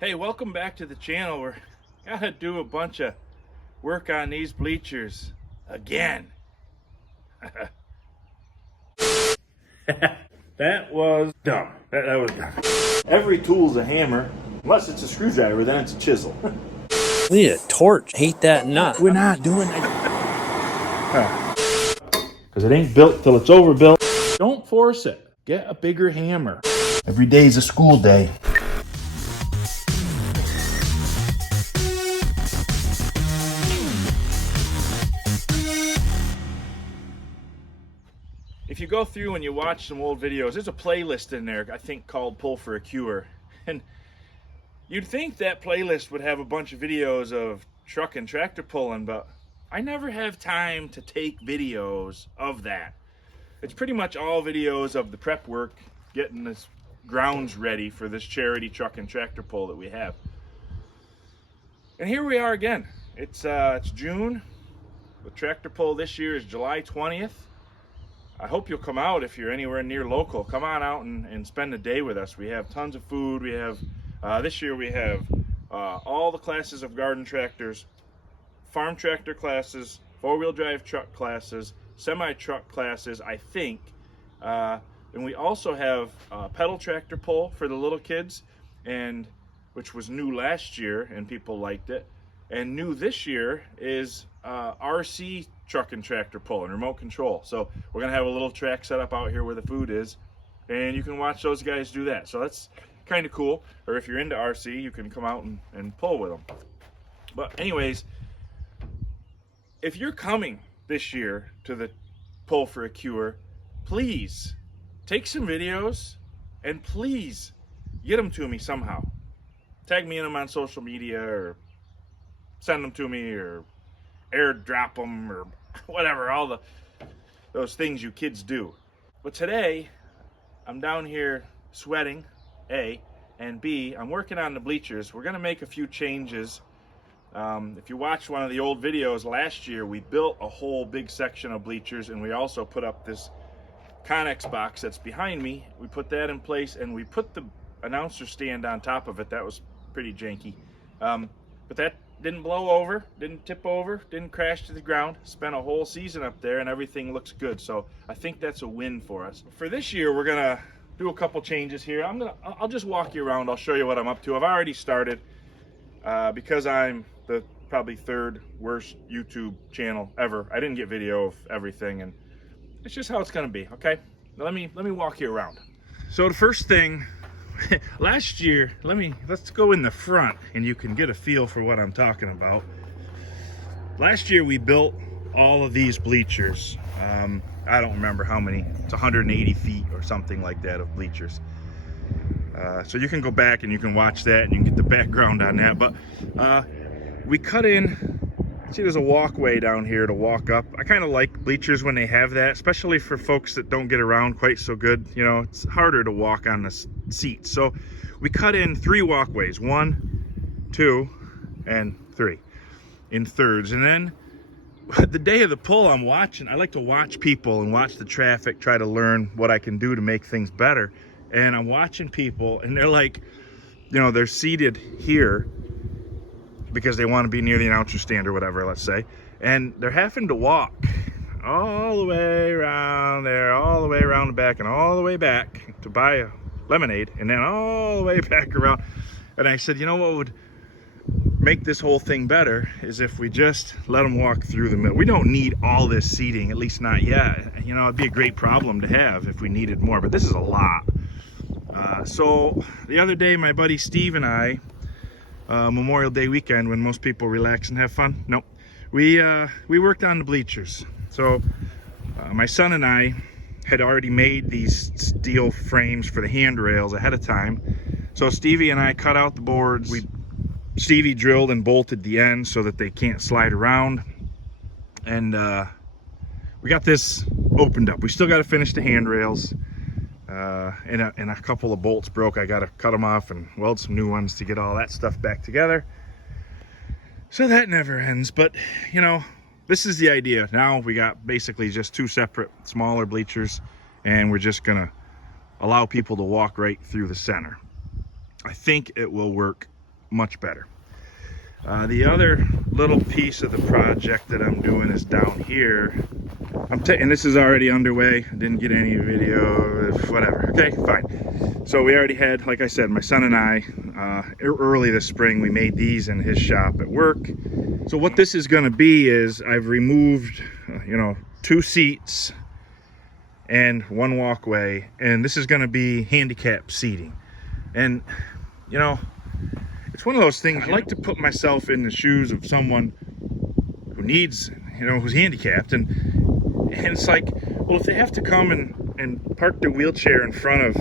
Hey, welcome back to the channel. We're gonna do a bunch of work on these bleachers again. That was dumb. That was dumb. Every tool's a hammer, unless it's a screwdriver, then it's a chisel. We need a torch. Hate that nut. We're not doing that. Because it ain't built till it's overbuilt. Don't force it. Get a bigger hammer. Every day's a school day. If you go through and you watch some old videos, there's a playlist in there, I think, called Pull for a Cure. And you'd think that playlist would have a bunch of videos of truck and tractor pulling, but I never have time to take videos of that. It's pretty much all videos of the prep work, getting this grounds ready for this charity truck and tractor pull that we have. And here we are again. It's June. The tractor pull this year is July 20th. I hope you'll come out if you're anywhere near local. Come on out and spend a day with us. We have tons of food. We have, this year we have all the classes of garden tractors, farm tractor classes, four-wheel drive truck classes, semi-truck classes, I think. And we also have pedal tractor pull for the little kids, and which was new last year and people liked it. And new this year is RC truck and tractor pull and remote control. So we're gonna have a little track set up out here where the food is, and you can watch those guys do that. So that's kind of cool. Or if you're into RC, you can come out and pull with them. But anyways, if you're coming this year to the Pull for a Cure, please take some videos and please get them to me somehow. Tag me in them on social media, or send them to me, or airdrop them, or whatever, all those things you kids do. But today I'm down here sweating, A, and B, I'm working on the bleachers. We're gonna make a few changes. If you watched one of the old videos last year, we built a whole big section of bleachers, and we also put up this Connex box that's behind me. We put that in place, and we put the announcer stand on top of it. That was pretty janky, but that didn't blow over, didn't tip over, didn't crash to the ground. Spent a whole season up there and everything looks good. So I think that's a win for us. For this year, we're gonna do a couple changes here. I'll just walk you around. I'll show you what I'm up to. I've already started because I'm the probably third worst YouTube channel ever. I didn't get video of everything, and it's just how it's gonna be, okay? Now let me walk you around. So the first thing, last year, let's go in the front and you can get a feel for what I'm talking about. Last year we built all of these bleachers. I don't remember how many. It's 180 feet or something like that of bleachers. So you can go back and you can watch that and you can get the background on that. But we cut in, see there's a walkway down here to walk up. I kind of like bleachers when they have that, especially for folks that don't get around quite so good. You know, it's harder to walk on the seat. So we cut in 3 walkways, 1, 2, and 3 in thirds. And then the day of the pull, I like to watch people and watch the traffic, try to learn what I can do to make things better. And I'm watching people, and they're like, you know, they're seated here because they want to be near the announcer stand or whatever, let's say, and they're having to walk all the way around there, all the way around the back, and all the way back to buy a lemonade, and then all the way back around. And I said, you know what would make this whole thing better is if we just let them walk through the middle. We don't need all this seating, at least not yet. You know, it'd be a great problem to have if we needed more, but this is a lot. So the other day, my buddy Steve and I, Memorial Day weekend, when most people relax and have fun, nope, we worked on the bleachers. So my son and I had already made these steel frames for the handrails ahead of time. So Stevie and I cut out the boards. Stevie drilled and bolted the ends so that they can't slide around, and we got this opened up. We still got to finish the handrails, and a couple of bolts broke. I got to cut them off and weld some new ones to get all that stuff back together. So that never ends, but you know, this is the idea. Now we got basically just 2 separate smaller bleachers, and we're just gonna allow people to walk right through the center. I think it will work much better. The other little piece of the project that I'm doing is down here. And this is already underway. I didn't get any video, whatever. Okay, fine. So we already had, like I said, my son and I, early this spring, we made these in his shop at work. So what this is going to be is I've removed, 2 seats and 1 walkway, and this is going to be handicap seating. And, it's one of those things, I like to put myself in the shoes of someone who needs, who's handicapped, and it's like, well, if they have to come and park their wheelchair in front of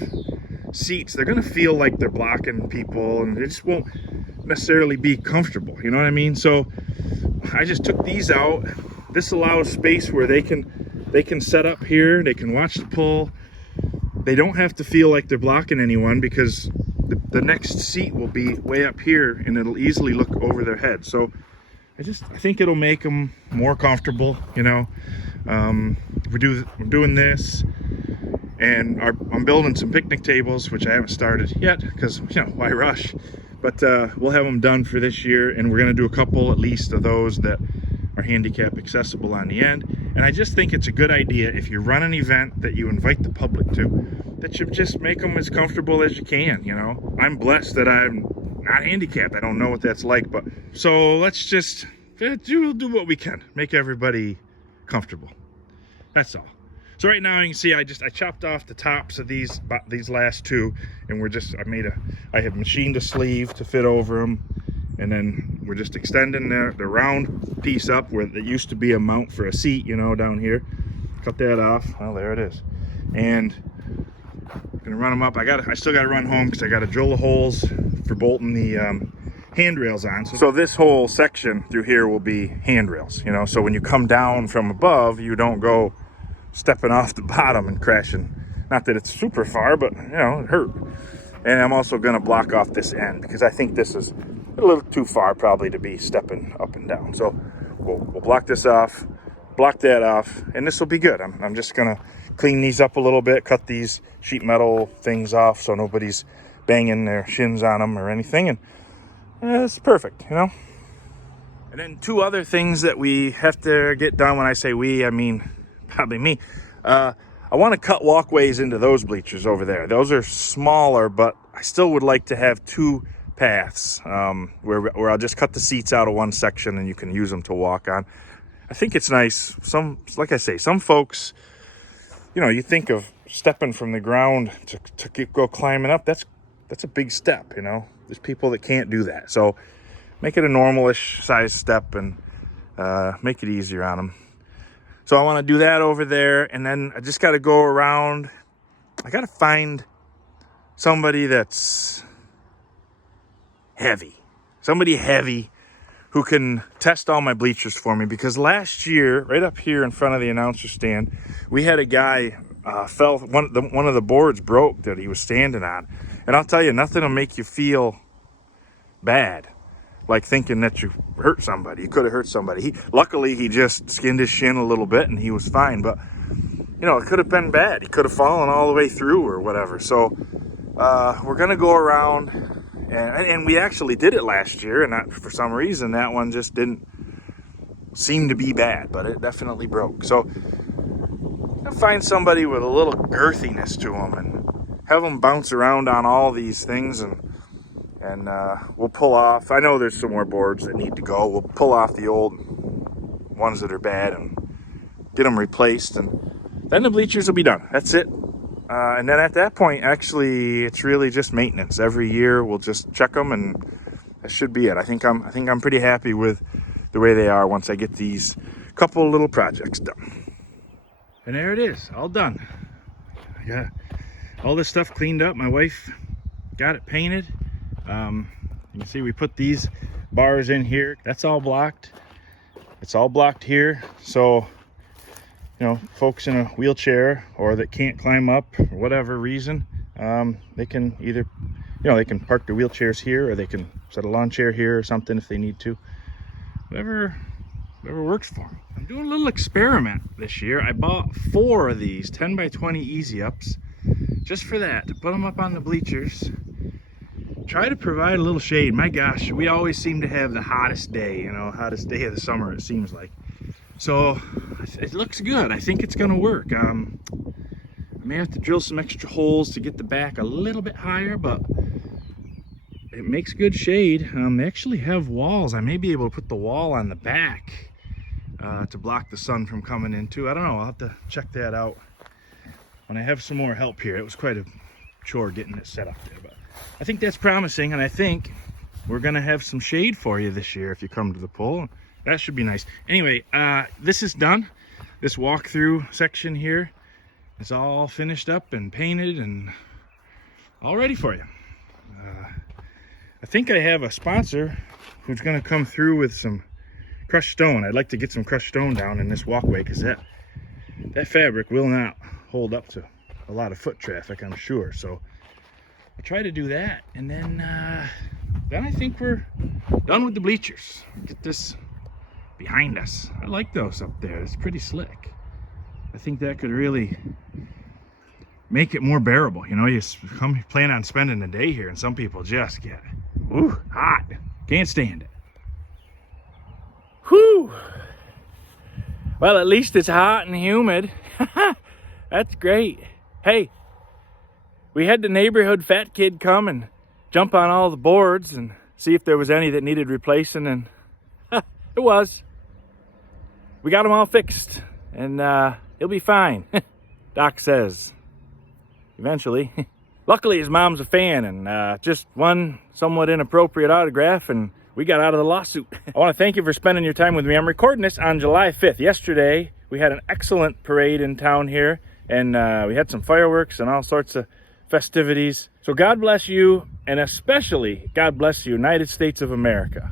seats, they're going to feel like they're blocking people, and they just won't necessarily be comfortable, you know what I mean? So I just took these out. This allows space where they can set up here, they can watch the pull. They don't have to feel like they're blocking anyone, because the next seat will be way up here and it'll easily look over their head. So I think it'll make them more comfortable, We're doing this, and I'm building some picnic tables, which I haven't started yet because, why rush? But we'll have them done for this year, and we're going to do a couple at least of those that are handicap accessible on the end. And I just think it's a good idea, if you run an event that you invite the public to, that you just make them as comfortable as you can, I'm blessed that I'm not handicapped. I don't know what that's like, but so let's just do what we can, make everybody comfortable. That's all. So right now you can see I chopped off the tops of these last 2, and I have machined a sleeve to fit over them, and then we're just extending the round piece up where there used to be a mount for a seat, down here. Cut that off. Well, there it is. And I'm gonna run them up. I still gotta run home because I gotta drill the holes for bolting the handrails on. So this whole section through here will be handrails, so when you come down from above, you don't go stepping off the bottom and crashing. Not that it's super far, but it hurt. And I'm also gonna block off this end because I think this is a little too far probably to be stepping up and down. So we'll block this off, block that off, and this will be good. I'm just gonna clean these up a little bit, cut these sheet metal things off so nobody's banging their shins on them or anything, and it's perfect, And then 2 other things that we have to get done. When I say we, I mean probably me. I want to cut walkways into those bleachers over there. Those are smaller, but I still would like to have 2 paths where I'll just cut the seats out of one section and you can use them to walk on. I think it's nice. Like I say, some folks, you think of stepping from the ground to go climbing up. That's a big step, There's people that can't do that. So make it a normal-ish size step and make it easier on them. So I want to do that over there, and then I just got to go around. I got to find somebody that's heavy. Somebody heavy who can test all my bleachers for me, because last year, right up here in front of the announcer stand, we had a guy one of the boards broke that he was standing on. And I'll tell you, nothing will make you feel bad like thinking that you hurt somebody. You could have hurt somebody. Luckily he just skinned his shin a little bit and he was fine, but it could have been bad. He could have fallen all the way through or whatever. So we're gonna go around, and we actually did it last year, and for some reason that one just didn't seem to be bad, but it definitely broke. So I'll find somebody with a little girthiness to them and have them bounce around on all these things, and we'll pull off. I know there's some more boards that need to go. We'll pull off the old ones that are bad and get them replaced, and then the bleachers will be done. That's it. And then at that point, actually, it's really just maintenance. Every year we'll just check them, and that should be it. I think I'm pretty happy with the way they are once I get these couple little projects done. And there it is, all done. I got all this stuff cleaned up. My wife got it painted. You can see we put these bars in here. That's all blocked. It's all blocked here. So, folks in a wheelchair or that can't climb up for whatever reason, they can either, they can park their wheelchairs here, or they can set a lawn chair here or something if they need to. Whatever works for them. I'm doing a little experiment this year. I bought 4 of these 10 by 20 easy ups just for that, to put them up on the bleachers, try to provide a little shade. My gosh, we always seem to have the hottest day, you know, hottest day of the summer, it seems like. So it looks good. I think it's gonna work. I may have to drill some extra holes to get the back a little bit higher, but it makes good shade. They actually have walls. I may be able to put the wall on the back to block the sun from coming in too. I don't know, I'll have to check that out when I have some more help here. It was quite a chore getting it set up there, but I think that's promising, and I think we're gonna have some shade for you this year if you come to the pull. That should be nice. Anyway, this is done. This walkthrough section here is all finished up and painted and all ready for you. I think I have a sponsor who's gonna come through with some crushed stone. I'd like to get some crushed stone down in this walkway because that fabric will not hold up to a lot of foot traffic, I'm sure. So I'll try to do that, and then I think we're done with the bleachers. Get this behind us. I like those up there. It's pretty slick. I think that could really make it more bearable. You know, you plan on spending a day here, and some people just get hot. Can't stand it. Whew. Well, at least it's hot and humid. That's great. Hey, we had the neighborhood fat kid come and jump on all the boards and see if there was any that needed replacing, and it was. We got them all fixed, and he'll be fine. Doc says. Eventually. Luckily, his mom's a fan, and just one somewhat inappropriate autograph, and we got out of the lawsuit. I want to thank you for spending your time with me. I'm recording this on July 5th. Yesterday, we had an excellent parade in town here, and we had some fireworks and all sorts of festivities. So God bless you, and especially God bless the United States of America.